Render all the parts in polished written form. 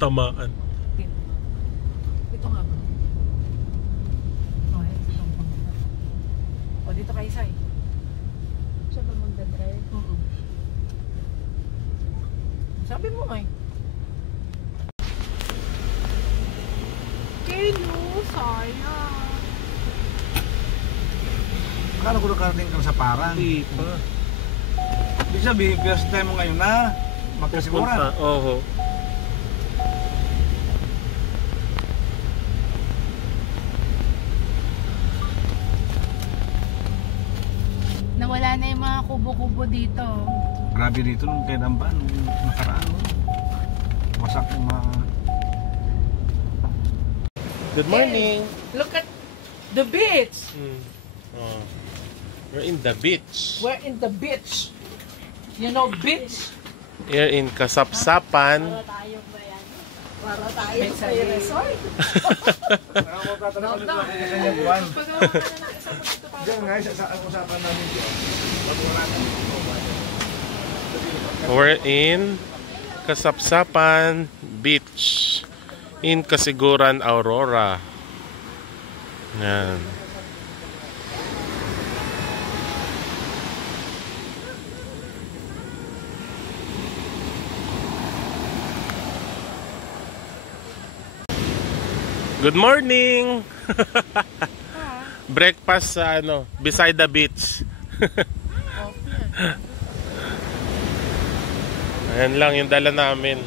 Tamaan. Ito nga ba? O, dito kayo, Sai. Siya ba magdadrive? Sabi mo nga eh. Hello, sayang. Akala ko nakarating ka sa parang. Hindi pa. Ibig sabihin, first time mo ngayon na magkasiguran. Oo. Nawala na yung mga kubo-kubo dito. Grabe dito nung kailan ba? Nung nakaraan. Wasak yung mga... Good morning. Look at the beach. Oh. We're in the beach. We're in the beach. You know beach? Here in Kasapsapan. Para tayo Sa resort. Nakakatatalaga nila kung kanyang buwan. Diyan nga, sa usapan namin dito. We're in Kasapsapan Beach in Kasiguran, Aurora. Yan. Good morning. Breakfast sa beside the beach. Ayan lang yung dala namin.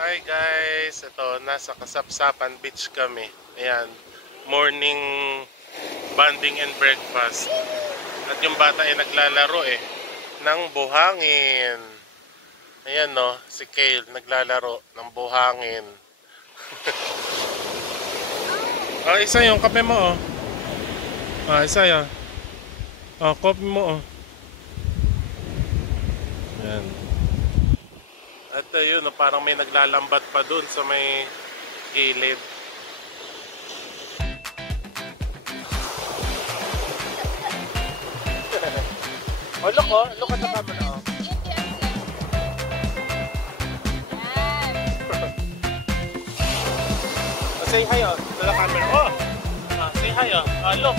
Hi guys, ito nasa Kasapsapan Beach kami. Ayan, morning bonding and breakfast. At yung bata ay naglalaro ng buhangin. Ayan no, si Kale naglalaro ng buhangin. Oh, isa yung kape mo oh. Ah, isa yan. Oh, kape mo oh. Ayan. At yun, parang may naglalambat pa dun sa may gilid. Oh, look, oh. Look at the camera, oh. Oh, say hi, oh. To the camera. Oh! Say hi, oh. Oh, look.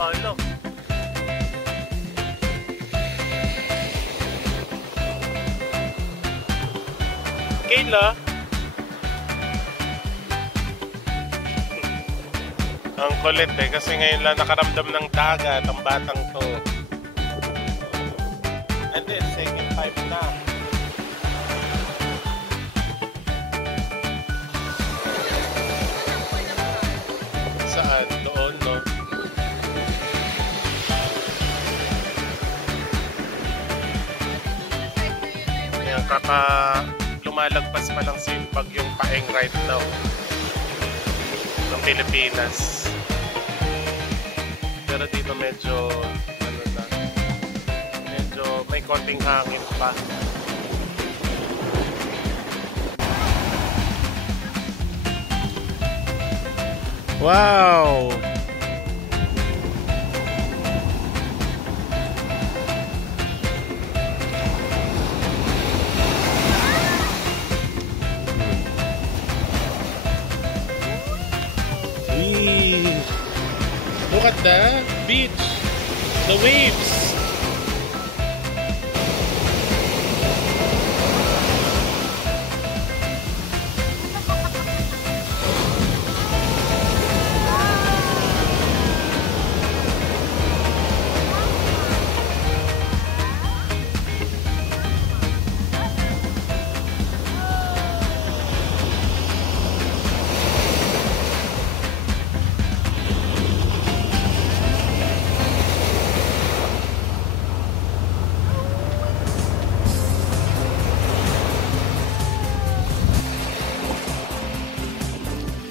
Oh, look. Kayla. Ang kulit eh, kasi ngayon lang nakaramdam ng dagat ang batang to. And then, second time na. Saan? Doon, no? Ayan, lumalagpas pa lang si Bagyong Paeng right now ng Pilipinas. Pero dito medyo ano na, medyo may konting hangin pa. Wow! Look at the beach, the waves.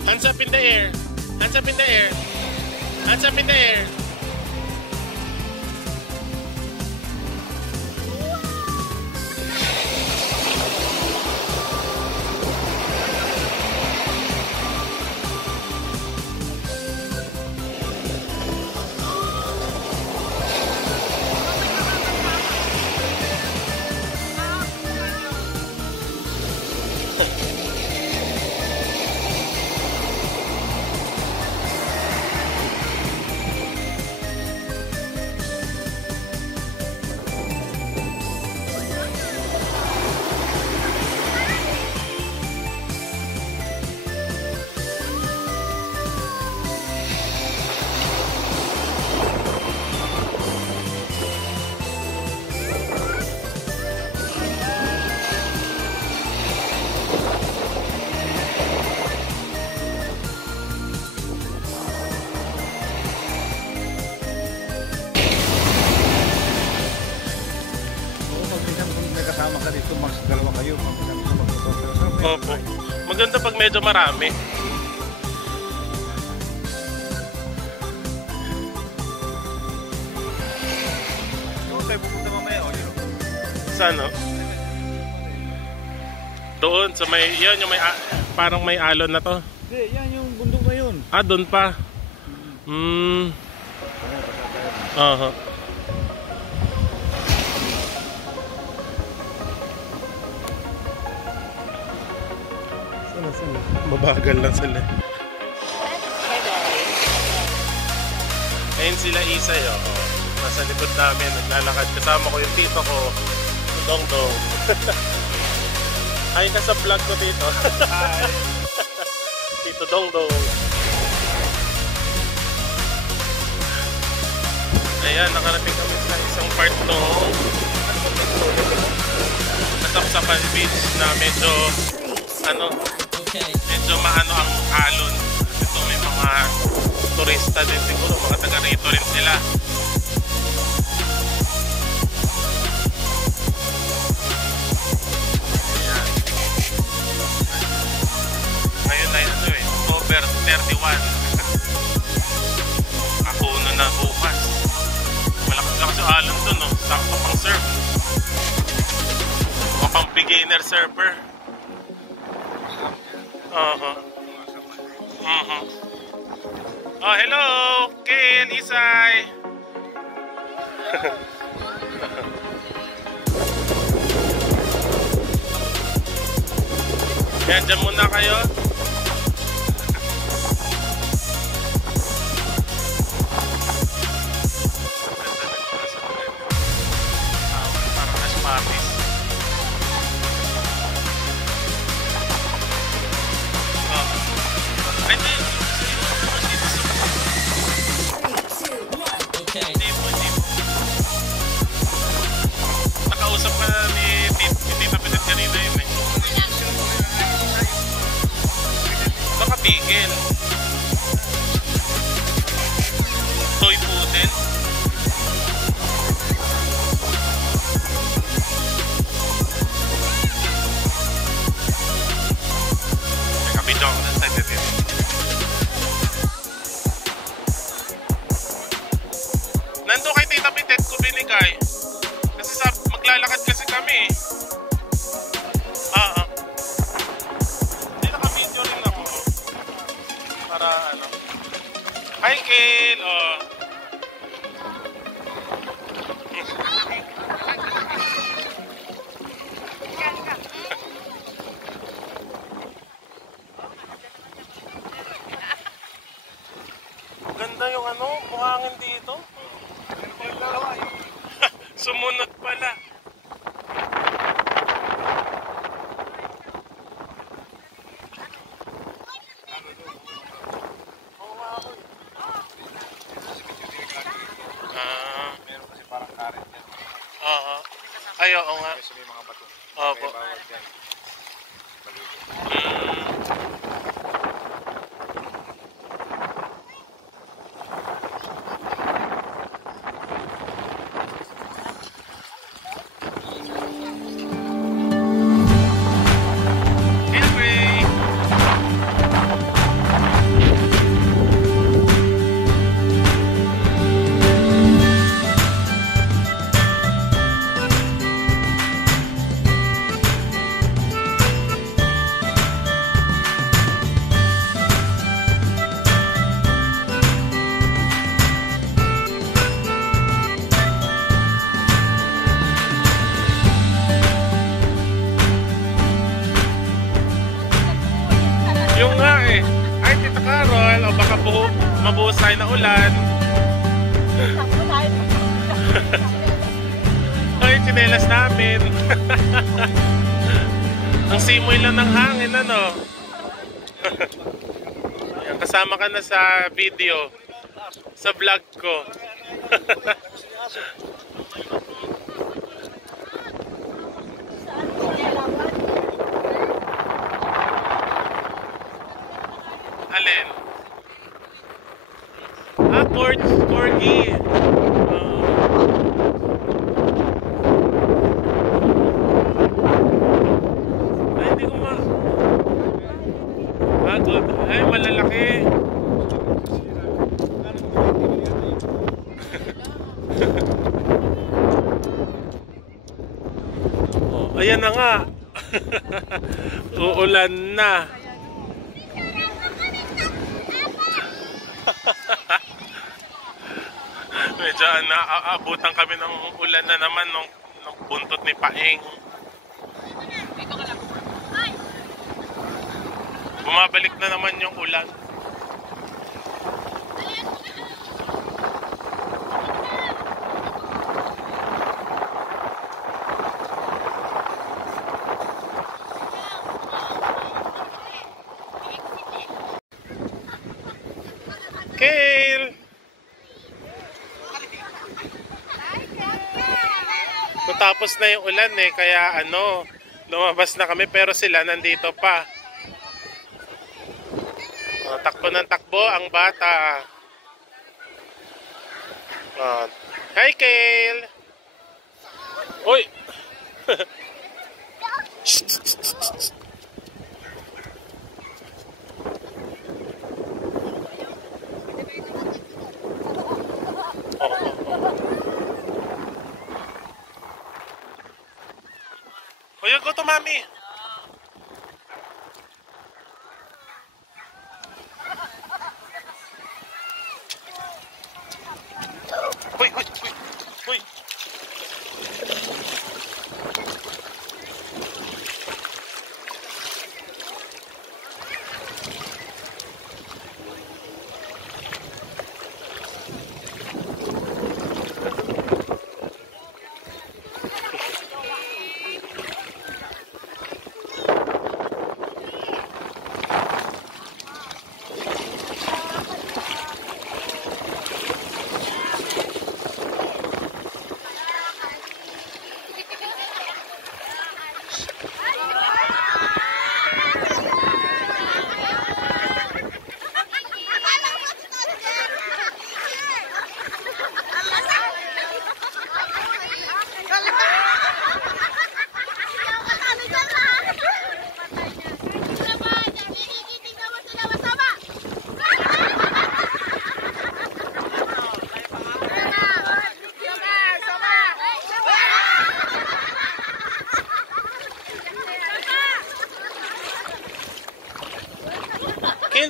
Hands up in the air. Hands up in the air. Hands up in the air. Ka dito, mas dalawa kayo. Opo. Maganda pag medyo marami. Doon tayo pupunta mamaya, o yun. Saan, no? Doon, sa may, yan yung may, parang may alon na to. Hindi, yan yung bundok na yun. Ah, doon pa. Aha. Mabagal lang sila. Ayun sila Isay, oh. Nasa likod namin, naglalakad. Kasama ko yung tito ko, Dongdong. Ay, nasa vlog ko dito. Hi. Tito Dongdong. Ayan, nakarating kami sa isang part ng Kasapsapan Beach na medyo medyo maano ang alon. Ito may mga turista din siguro, mga taga rito rin sila. Ayan. Ngayon ay over 31. Akuno na bukas. Malakas yung alon dun, no? Sakto pang surf. O pang beginner surfer. Oh, hello! Ken, Isay! Yan, dyan muna kayo. Parang Aspatis. Ay, hindi. Hindi po. Nakausap ka na ni Tita Pinet kanina yun eh. Baka pigil. Toy poodle. Nakabidyo ako ng side din. Nandun kay Tita Pitet ko binigay. Kasi maglalakad kasi kami eh. Hindi naka-video rin ako. Para ano. Hi Kale! Ganda yung ano, buhangin dito. Sumunod pala. Meron kasi parang current yan. Oo. Ay, oo nga. Kasi may mga bato. Opo. Kaya bawal dyan. Baligo. Anyway. Yung nga eh. Ay, Tita Carol, o baka mabuhos tayo na ulan. Ay, tsinelas namin. Ang simoy lang ng hangin, ano? Ayan, kasama ka na sa video. Sa vlog ko. Alin? Corgi. Ay, hindi ko good. Ay, malalaki. Oh, ayan na nga. Uulan na. Medyo naaabutan kami ng ulan na naman nung buntot ni Paeng. Bumabalik na naman yung ulan. Kale! Tapos na yung ulan eh, kaya ano, lumabas na kami pero sila nandito pa. Takbo ng takbo ang bata. Hi Kale! Uy! Uy, go to mami! Uy! Uy! Uy! Uy!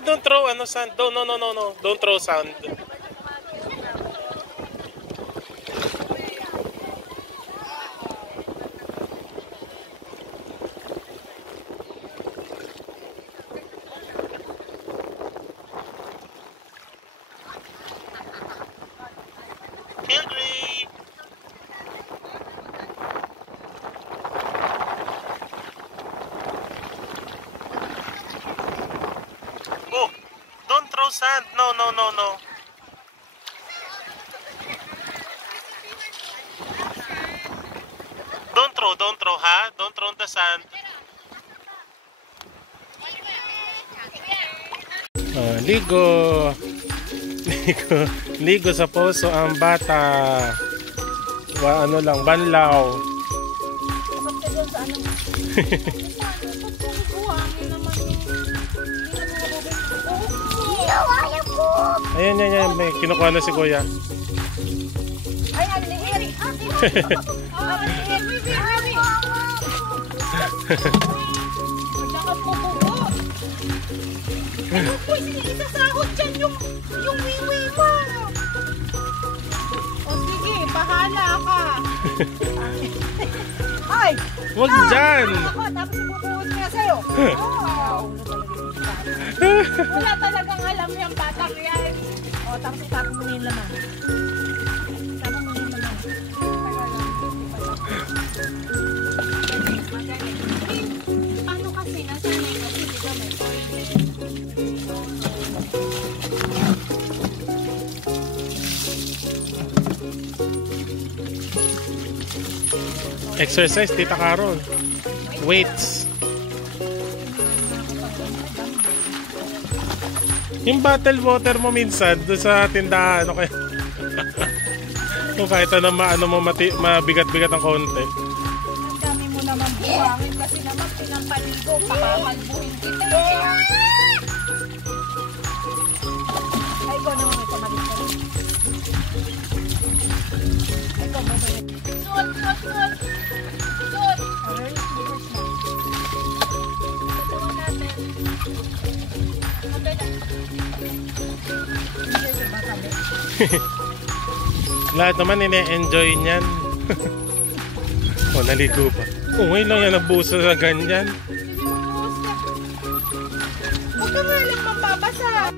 don't throw sand. No. Don't throw sand. Oh, don't throw sand. No. Don't throw, ha? Don't throw the sand. Ligo. Ligo sa poso ang bata. Banlaw. Ayan, may kinukuha na si Kuya. Ay, ang lihiri. Ano po, isasahod dyan yung wiwi mo. O sige, bahala ka. Ay! Huwag dyan! Ako, tapos ibubuhos niya sa'yo. Wala talagang alam yung batang yan. O, tapos itapon mo na yung laman. Itapon mo na yung laman. Paano kasi nasanay kasi di ba may toilet? Exercise, Tita Carol. Weights. Yung bottle water mo minsan doon sa tindahan, ano kaya? Kung kahit mabigat-bigat ang konti. Ang dami mo naman buhangin kasi naman pinampaligo. Pakamalbuhin kita. Ay, ikaw naman may pamalit ka rin. Ay, ikaw mabalik. Suot! Ay, bilis na. Tatawan natin. Lahat naman ine-enjoy niyan. Naligo pa. Ngayon lang yan nabusa sa ganyan. Huwag ka nga lang mapapasa.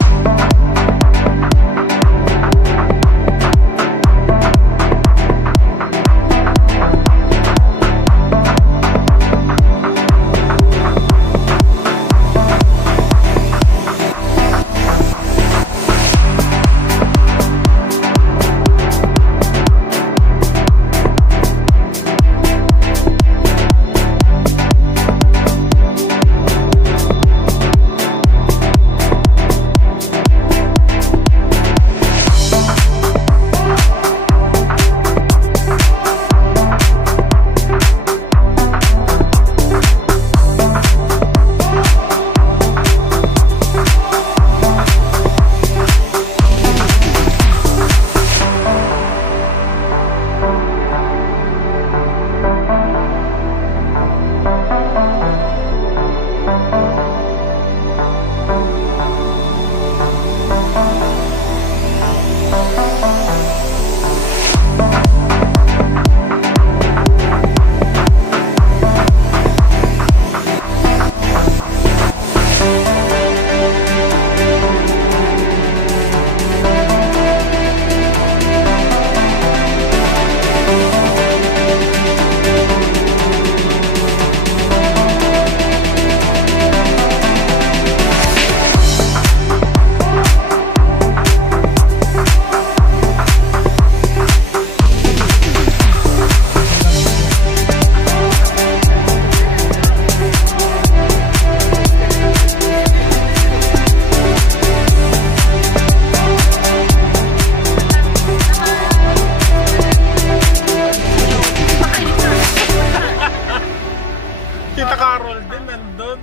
Tita Carol din nandun.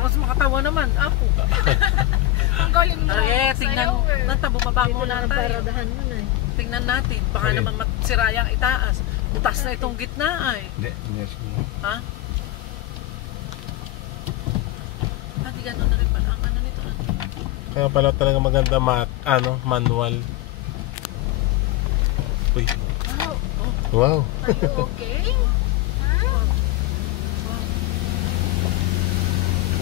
Mas makatawa naman ako. Ang galing mo. Tingnan. Bumaba muna tayo. Tingnan natin. Baka naman magsira yung itaas. Butas na itong gitna ay. Hindi. Ha? Di gano'n na rin pala ang ano nito. Kaya pala talaga maganda manual. Uy. Wow. Are you okay?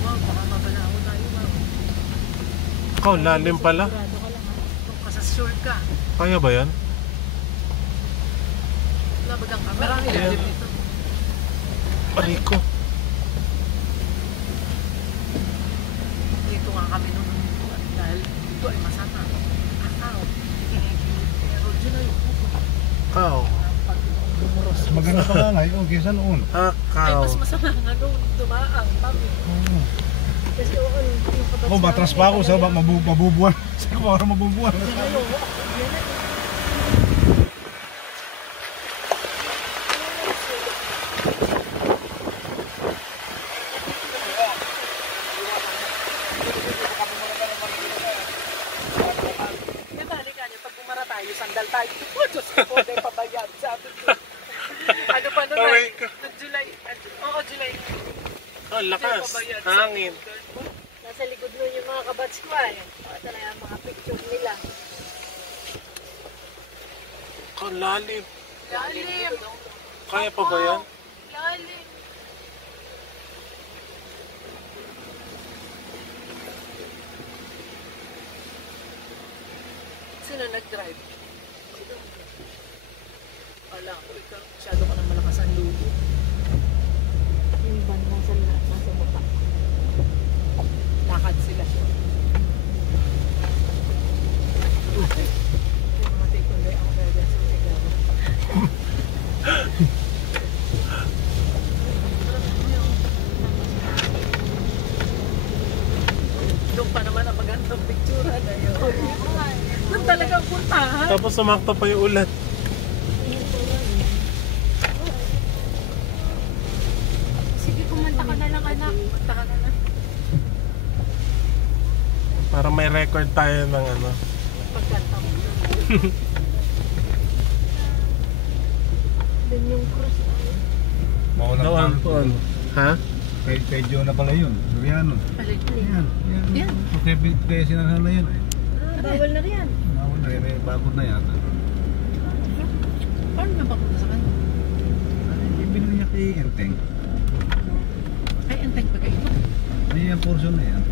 Wow, baka mabalaho tayo, wow. Ikaw, lalim pala. Sigurado ka lang, ha? Kung kasasure ka, Kaya ba yan? labag ang camera, ilalim nito. Aray ko. Dito nga kami nung dahil ito ay masama. Akaw, pero dyan ay Ikaw. pag bumuros. Maganda pa nga ngayon, kaysa noon. Ay, Akaw. mas masama nga nung dumaang kami. Kasi yung kabats Oh, matras pa ako sa mabubuan. Sa para mabubuan. Pag bumara tayo, sandal tayo. Oh, Diyos ko, may pabayad. Sabi ko. Ano pa nun? Aray ko. July. Oo, July. Ang lakas. Hangin. Nasa likod nun yung mga kabats ko ay. Ito na yung mga picture nila. Ang lalim. Lalim! Kaya pa ba yan? Lalim! Sino nag-drive? Wala ko. Ikaw, masyado ka ng malakas ang lugo. Yung van nasa mata. Lakad sila. Mamatay ko na ako dahil sa ligaw. Doon pa naman ang magandang picture na yun. Doon talagang puntahan. Tapos sumakto pa yung ulan. Sige, kumanta ka na lang, anak. Punta ka na na. Para may record tayo ng Pagkanta mo. Doon yung cross. Maulan pa. Ha? Kay Joe na pala yun. Suriano. Alin. Yan. Yan. Okay, kaya sinanhan na yan. Bawal na riyan. Bawal na yan. May bakod na yata. Paano na bakit sa kanya? Ibigay niya kay Enteng. Ay, antay pa kayo. Ay, yung portion na yan.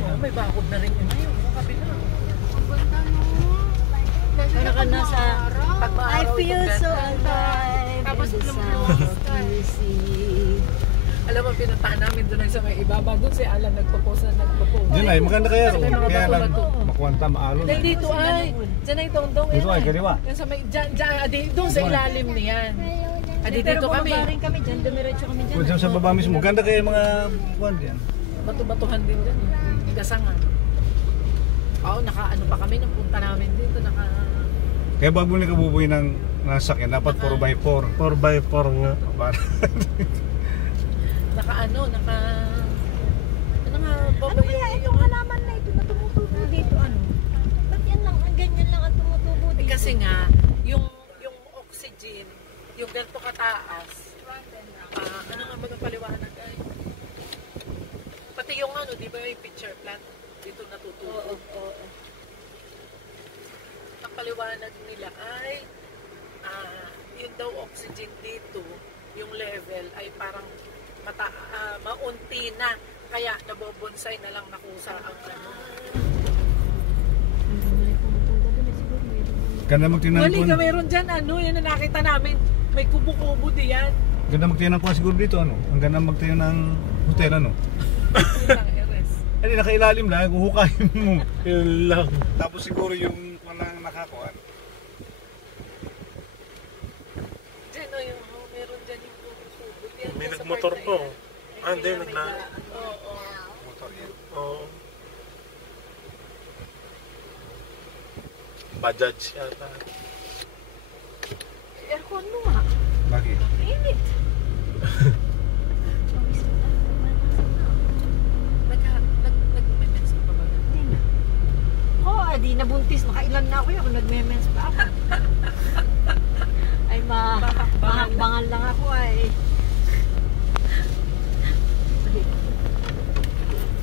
Oo, may bakod na rin yun. Ayun, yung kabila. Para ka nasa... Pag I maaraw feel itong so ganda. alive. Tapos in the lumulong sound you see. Alam mo, pinuntahan namin doon sa may ibaba. Doon si Alan nagpo-post na nagpo-post. Diyan ay, maganda kaya ro. Kasi mga Kaya lang, bato-bato. makuwanta, maalo na. Dahil dito ay, dyan ay tongtong. Dito ay, kaliwa. Yan sa may, dyan, doon sa ilalim niyan. Adi Pero dito kami. bumaba rin kami dyan. Dumiretso kami dyan. Kung dyan sa baba mismo, ganda kaya yung mga kuwan diyan. Bato-batuhan din dyan. Gasangan. Oo, naka-ano pa kami nung punta namin dito. Kaya bago nila kabubuhay ng nasakyan, dapat 4x4. 4x4 nga. Para Ano nga, Ano kaya itong halaman na ito na tumutubo dito? Ano? Ba't yan lang? Ganyan lang ang tumutubo dito? kasi nga, yung oxygen, yung ganito kataas, ano nga magpaliwanag ay, pati yung ano, di ba yung picture plant, dito natutubo. Oo. Ang paliwanag nila ay, yung daw oxygen dito, yung level ay parang maunti na, kaya nabobonsay na lang nakusa ang ano. ganda magtingnan Wali ka, meron dyan, ano, yan na nakita namin, may kubo-kubo diyan. Ganda magtingnan ng kuwan siguro dito, ano? Ang ganda magtingnan ng hotel, ano? Yun lang, Eres. Hindi, nakailalim lang, huhukayin mo. Yun lang. Tapos siguro yung walang nakakuan. Diyan, yung, meron dyan yung kubo-kubo. Yan, May sa nagmotor part na po. yan. Ah, hindi, May nagla... Oo. Motor yan. Oo. Bajaj yata. Aircon mo nga. Bakit? Init. Nag-mens pa ba? Oo, di nabuntis. Nakailan na ako yun kung nagme-mens pa ako. Ay, mahakbangan lang ako ay.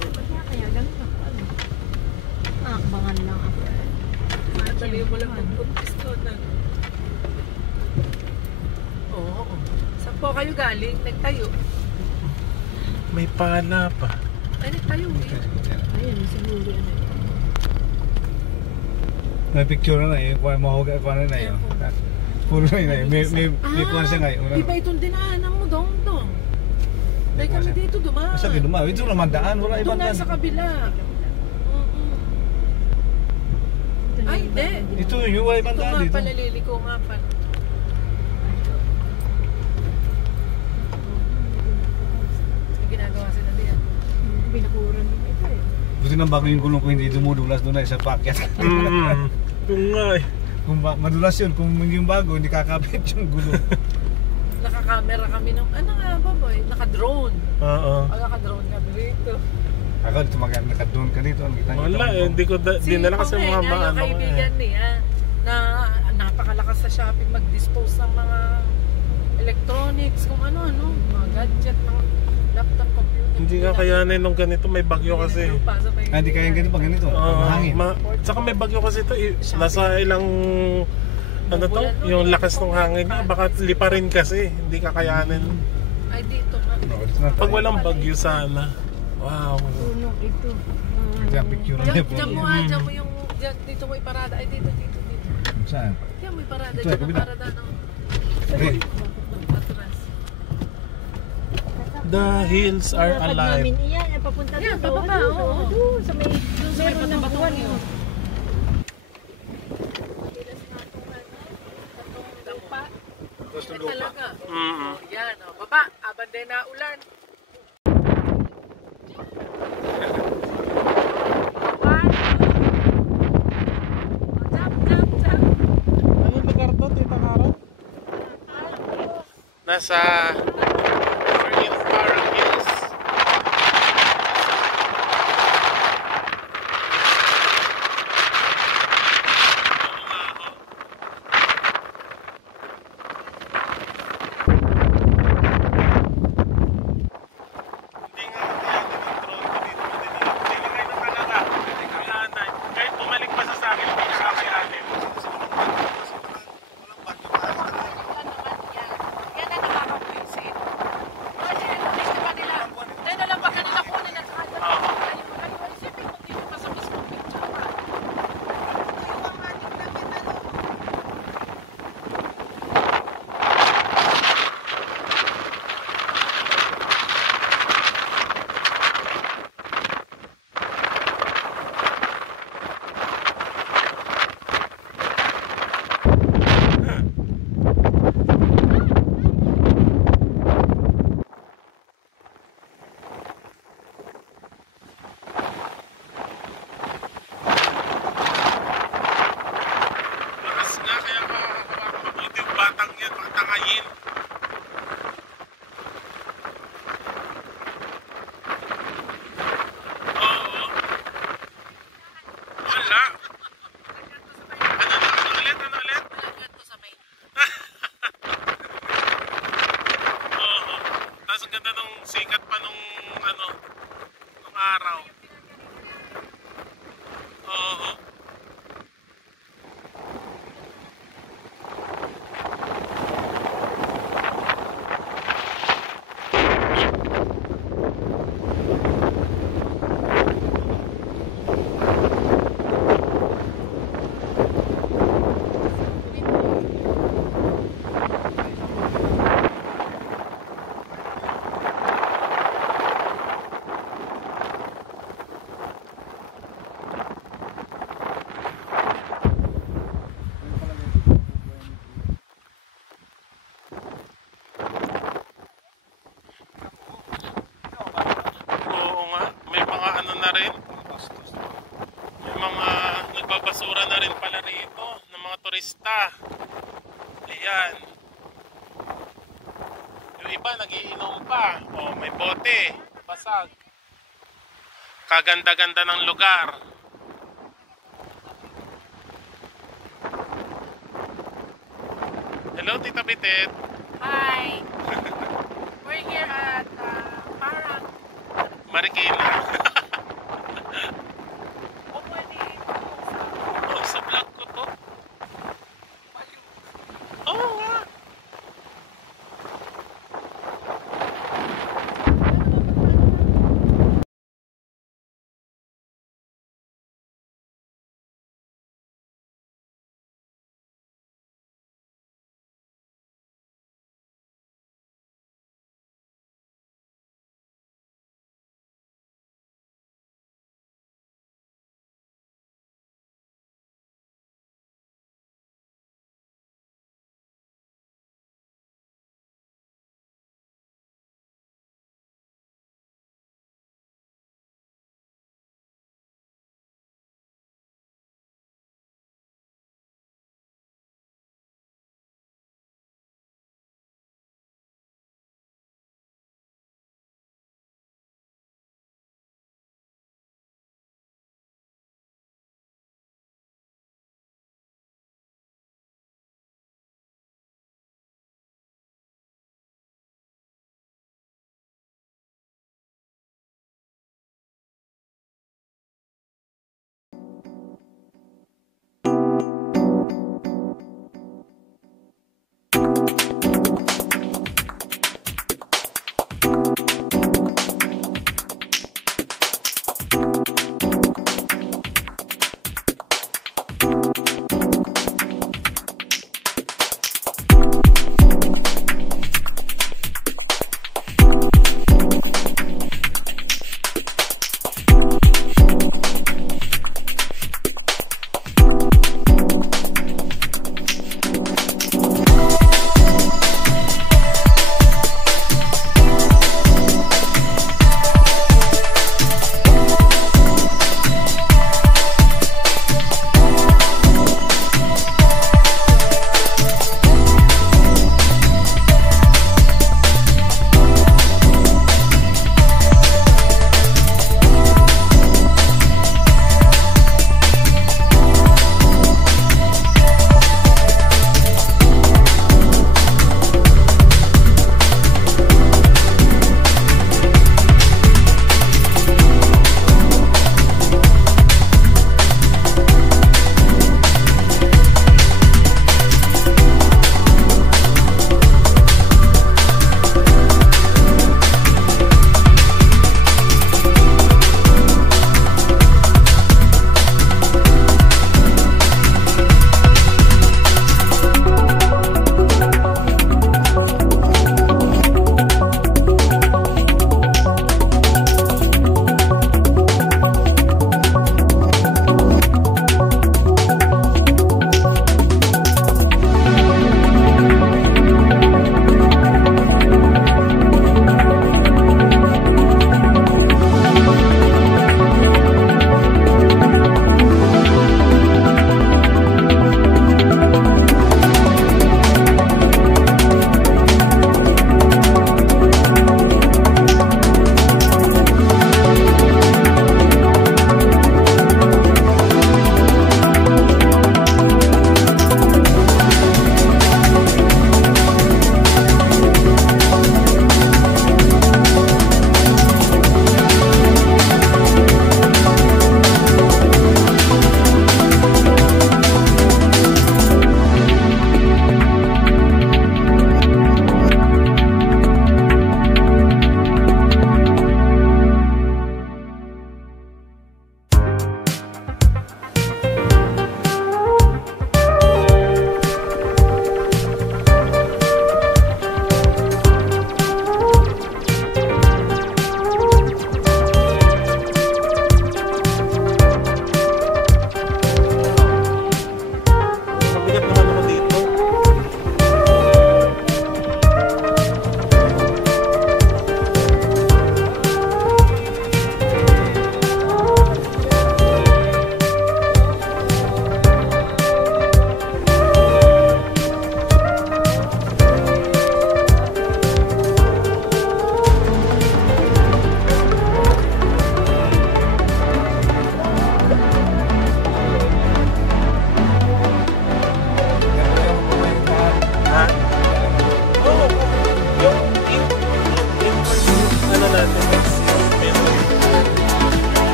Ba't kaya ganun? Baliw mo lang magpuntis doon. Oo. Saan po kayo galing? Nagtayo. May pala pa. Ay, nagtayo eh. Ayun, siguro ano. May picture na eh. Mahuga ko na yun. Puro na yun. May kuwan siya ngayon. Iba itong dinaanan mo, dong. Dahil kami dito dumaan. Saan kayo dumaan? Ito naman daan. Wala Doon ibang na daan. sa kabila. Ay, hindi. Ito yung wala ibang Ito daan nga dito. pala, liliko nga pala. May ginagawa sila diyan. Binakuran din ito eh. Buti nang bago yung gulong ko hindi dumudulas doon na sa packet. Kung nga eh. Kung madulas yun, kung yung bago, hindi kakabit yung gulong. Nakakamera kami ng, ano nga ba boy? Naka-drone. Oo. Naka-drone kami dito. Ako dito nakadrone ka dito. Wala eh, hindi ko dinala kasi mga yung maano kaibigan eh. niya na napakalakas sa shopping mag-dispose ng mga electronics, kung ano-ano, mga gadget, mga laptop, computer. Hindi nga kayanin nung ganito, may bagyo kasi. Hindi kaya ganito pag ganito. Mahangin. Tsaka may bagyo kasi ito, nasa ilang ano to, yung lakas ng hangin niya, baka liparin kasi, hindi kakayanin. Ay, dito nga. Pag walang bagyo sana. Wow. Tunog ito. Diyan, picture na yun. Diyan mo yung, dito mo iparada. Ay, dito. Saan? Diyan mo iparada. Ito, Diyan mo kabila. iparada, no? Hindi. Atras. The hills are Lakad alive. namin iyan, papunta Yan, dito. bababa, oo. Doon, sa may Meron ng batuan yun. Gusto Ay, talaga. Mm. Yan, baba. Abanday na ulan. Anong lugar to, Tita Caro? Nasa Marine Park Hills. Hindi nga kaya ng drone ko dito madinig. Nilagay na talaga. Kahit bumalik pa sa akin, hindi sa akin natin. Yan na nakakapwisit. Kasi gusto pa nila. Dahil na lang ba kanila kunin at kada. Ay, isipin mo dito pa sa mismong picture. Lakas nga, kaya mabuti yung batang yan, pagtangayin. Oo. Wala. Ano ulit? Oo. Tapos ang ganda nung sikat pa nung nung araw. Oo. Oo nga, may mga ano na rin. May mga nagbabasura na rin pala rito ng mga turista. Ayan. Yung iba nagiinom pa. Oh, may bote. Basag. Kaganda-ganda ng lugar. Hello, Tita Bitet. Hi! We're here at Parang. Marikina. O pwede. Oh, sa vlog ko to.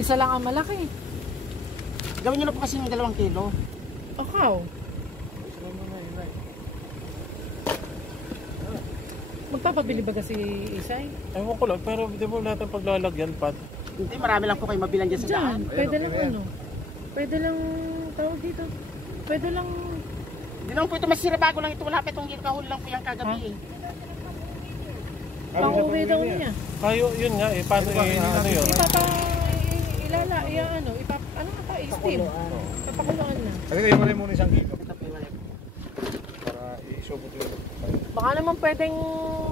Isa lang ang malaki. Gawin nyo na po kasi ng 2 kilo. Akaw. Magpapabili ba kasi Isay? Ewan ko lang, pero di mo natin paglalagyan, Pat. Hindi, marami lang po kayo mabilan dyan sa daan. Diyan, pwede lang ano. Pwede lang, tawag dito. Pwede lang, Hindi naman po ito masira bago lang ito. Wala pa itong kahuli lang po yung kagabi eh. pang-uwi daw niya. Kayo, yun nga eh. Paano ano yun? Ano nga pa, i-steam. Papakuluan na. Kasi kayo mo rin muna 1 kilo. Para isubot yun. Baka naman pwedeng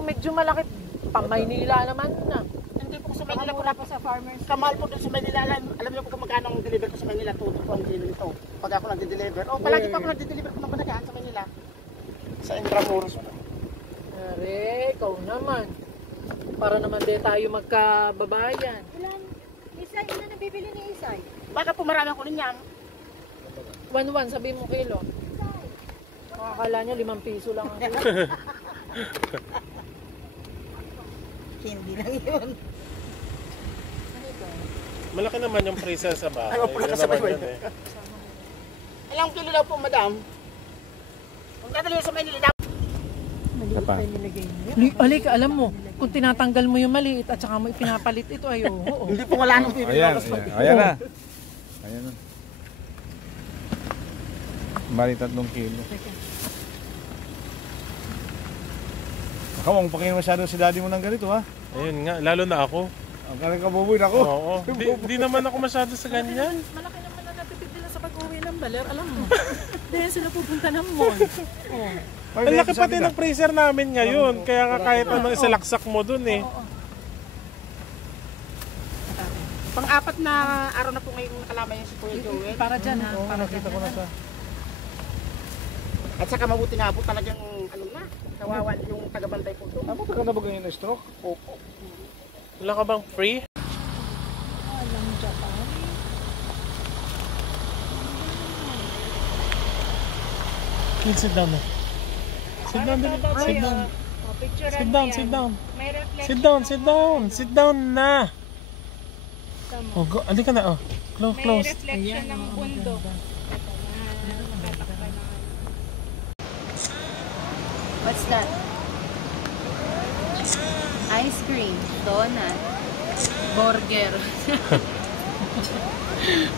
medyo malaki. Pang Maynila naman na. Hindi po sa Manila po na po sa farmers. Kamahal po doon sa Manila. Alam niyo po kung magkano ang deliver ko sa Manila. 2 po ang kilo nito. Pag ako nagde-deliver. O, palagi pa ako nagde-deliver ko ng Banagaan sa Manila. Sa Intramuros po. Are, ikaw naman. Para naman din tayo magkababayan. Ilan? Isay, ilan na bibili ni Isay? Baka po marami ako niyan. 1-1, sabi mo kilo. Makakala nyo, 5 piso lang ang kilo. Hindi lang yun. Malaki naman yung freezer sa bahay. Ay, opo, Yun nakasabay naman ba yun yun? eh. Ilang kilo daw po, madam? Kung dadali sa Manila daw. Isa pa. Alik, alam mo, kung tinatanggal mo yung maliit at saka mo ipinapalit ito, ay oo. Hindi po wala nang bibili. Ayan, ayan na. Ayan na. Bali 3 kilo. Ikaw, ang pakinggan masyado si daddy mo ng ganito ha. Ayun nga, lalo na ako. Ang galing ka bubuin ako. Oo. Di naman ako masyado sa ganyan. Malaki naman na natipid nila sa pag-uwi ng baler, alam mo. Dahil sila pupunta ng mall. Oh. Ang laki pati ng freezer namin ngayon. Kaya nga kahit anong isalaksak mo dun eh. Pang-4 na araw na po ngayon kalama yung si Kuya Joel. Para dyan ha. Oo, nakita ko na sa... At saka mabuti nga po talagang ano na, kawawa yung tagabantay po doon. Ako ka na ba ganyan na stroke? Opo. Wala ka bang free? Alam Japan. Sit down na. Sit down, dali. Sit down. Picture Sit down, sit down. May reflection. Sit down, sit down. Sit down na. Oh, go. Alika na, oh. May Close. reflection ng bundok. What's that? Ice cream, donut, burger.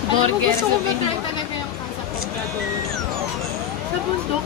Burger sa Pilipinas. Talaga yung kasa Obrador. Sa bundok.